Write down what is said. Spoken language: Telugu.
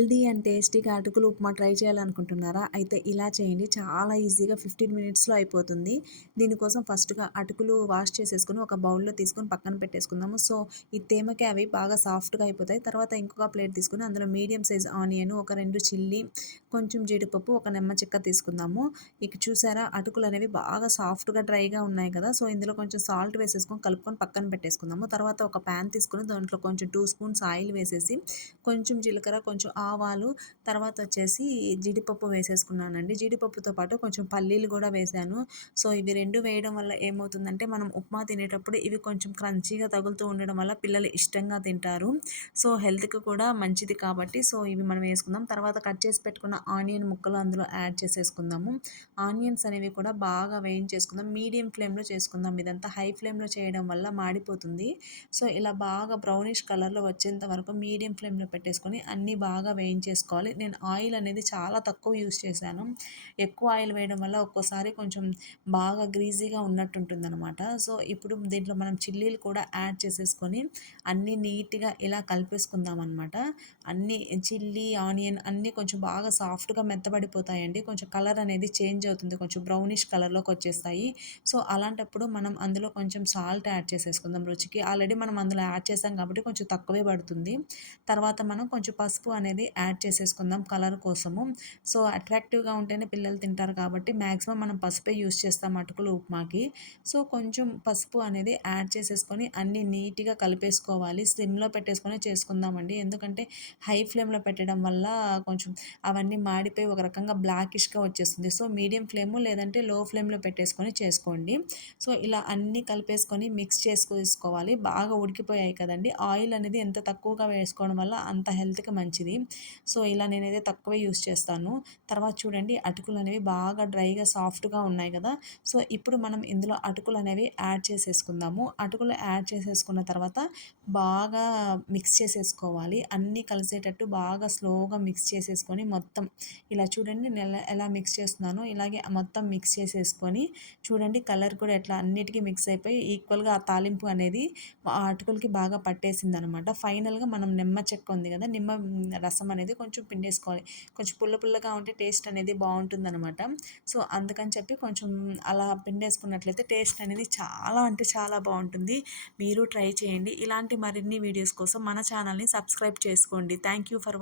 హెల్తీ అండ్ టేస్టీగా అటుకులు ఉప్మా ట్రై చేయాలనుకుంటున్నారా? అయితే ఇలా చేయండి. చాలా ఈజీగా 15 మినిట్స్‌లో అయిపోతుంది. దీనికోసం ఫస్ట్‌గా అటుకులు వాష్ చేసేసుకొని ఒక బౌల్‌లో తీసుకొని పక్కన పెట్టేసుకుందాము. సో, ఈ తేమకే అవి బాగా సాఫ్ట్‌గా అయిపోతాయి. తర్వాత ఇంకొక ప్లేట్ తీసుకొని అందులో మీడియం సైజ్ ఆనియన్, ఒక 2 చిల్లీ, కొంచెం జీడిపప్పు, ఒక నిమ్మ చెక్క తీసుకుందాము. ఇక చూసారా అటుకులనేవి బాగా సాఫ్ట్‌గా, డ్రైగా ఉన్నాయి కదా! సో, ఇందులో కొంచెం సాల్ట్ వేసేసుకొని కలుపుకొని పక్కన పెట్టేసుకుందాము. తర్వాత ఒక పాన్ తీసుకొని దాంట్లో కొంచెం 2 స్పూన్స్ ఆయిల్ వేసేసి కొంచెం జీలకర్ర, కొంచెం ఆవాలు, తర్వాత వచ్చేసి జీడిపప్పు వేసేసుకున్నానండి. జీడిపప్పుతో పాటు కొంచెం పల్లీలు గూడా వేశాను. సో, ఇవి 2 వేయడం వల్ల ఏమవుతుందంటే, మనం ఉప్మా తినేటప్పుడు ఇవి కొంచెం క్రంచీగా తగులుతూ ఉండడం వల్ల పిల్లలు ఇష్టంగా తింటారు. సో, హెల్త్‌కి కూడా మంచిది కాబట్టి, సో, ఇవి మనం వేసుకుందాం. తర్వాత కట్ చేసి పెట్టుకున్న ఆనియన్ ముక్కలు అందులో యాడ్ చేసేసుకుందాము. ఆనియన్స్ అనేవి కూడా బాగా వేయించేసుకుందాం. మీడియం ఫ్లేమ్‌లో చేసుకుందాం. ఇదంతా హై ఫ్లేమ్‌లో చేయడం వల్ల మాడిపోతుంది. సో, ఇలా బాగా బ్రౌనిష్ కలర్‌లో వచ్చేంత వరకు మీడియం ఫ్లేమ్‌లో పెట్టేసుకొని అన్నీ బాగా వేయించేసుకోవాలి. నేను ఆయిల్ అనేది చాలా తక్కువ యూజ్ చేశాను. ఎక్కువ ఆయిల్ వేయడం వల్ల ఒక్కోసారి కొంచెం బాగా గ్రీజీగా ఉన్నట్టుంటుందనమాట. సో, ఇప్పుడు దీంట్లో మనం చిల్లీలు కూడా యాడ్ చేసేసుకొని అన్నీ నీట్‌గా ఇలా కలిపేసుకుందామనమాట. అన్నీ చిల్లీ, ఆనియన్ అన్నీ కొంచెం బాగా సాఫ్ట్‌గా మెత్తబడిపోతాయండి. కొంచెం కలర్ అనేది చేంజ్ అవుతుంది. కొంచెం బ్రౌనిష్ కలర్‌లోకొచ్చేస్తాయి. సో, అలాంటప్పుడు మనం అందులో కొంచెం సాల్ట్ యాడ్ చేసేసుకుందాం రుచికి. ఆల్రెడీ మనం అందులో యాడ్ చేసాం కాబట్టి కొంచెం తక్కువే పడుతుంది. తర్వాత మనం కొంచెం పసుపు అనేది యాడ్ చేసేసుకుందాం కలర్ కోసము. సో, అట్రాక్టివ్‌గా ఉంటేనే పిల్లలు తింటారు కాబట్టి మాక్సిమం మనం పసుపే యూజ్ చేస్తాం అటుకులు ఉప్మాకి. సో, కొంచెం పసుపు అనేది యాడ్ చేసేసుకొని అన్నీ నీట్‌గా కలిపేసుకోవాలి. స్లిమ్‌లో పెట్టేసుకొని చేసుకుందామండి. ఎందుకంటే హై ఫ్లేమ్‌లో పెట్టడం వల్ల కొంచెం అవన్నీ మాడిపోయి ఒక రకంగా బ్లాకిష్‌గా వచ్చేస్తుంది. సో, మీడియం ఫ్లేము లేదంటే లో ఫ్లేమ్‌లో పెట్టేసుకొని చేసుకోండి. సో, ఇలా అన్నీ కలిపేసుకొని మిక్స్ చేసుకోవాలి. బాగా ఉడికిపోయాయి కదండీ! ఆయిల్ అనేది ఎంత తక్కువగా వేసుకోవడం వల్ల అంత హెల్త్‌కి మంచిది. సో, ఇలా నేనైతే తక్కువే యూజ్ చేస్తాను. తర్వాత చూడండి అటుకులనేవి బాగా డ్రైగా, సాఫ్ట్‌గా ఉన్నాయి కదా! సో, ఇప్పుడు మనం ఇందులో అటుకులనేవి యాడ్ చేసేసుకుందాము. అటుకులు యాడ్ చేసేసుకున్న తర్వాత బాగా మిక్స్ చేసేసుకోవాలి. అన్నీ కలిసేటట్టు బాగా స్లోగా మిక్స్ చేసేసుకొని మొత్తం ఇలా చూడండి నేను ఎలా మిక్స్ చేస్తున్నానో ఇలాగే మొత్తం మిక్స్ చేసేసుకొని చూడండి కలర్ కూడా ఎట్లా అన్నిటికీ మిక్స్ అయిపోయి ఈక్వల్‌గా ఆ తాలింపు అనేది ఆ అటుకులకి బాగా పట్టేసిందనమాట. ఫైనల్‌గా మనం నిమ్మ చెక్క ఉంది కదా! రసం అనేది కొంచెం పిండేసుకోవాలి. కొంచెం పుల్ల పుల్లగా ఉంటే టేస్ట్ అనేది బావుంటుందనమాట. సో, అందుకని చెప్పి కొంచెం అలా పిండేసుకున్నట్లయితే టేస్ట్ అనేది చాలా అంటే చాలా బావుంటుంది. మీరు ట్రై చేయండి. ఇలాంటి మరిన్ని వీడియోస్ కోసం మన ఛానల్‌ని సబ్స్క్రైబ్ చేసుకోండి. Thank you for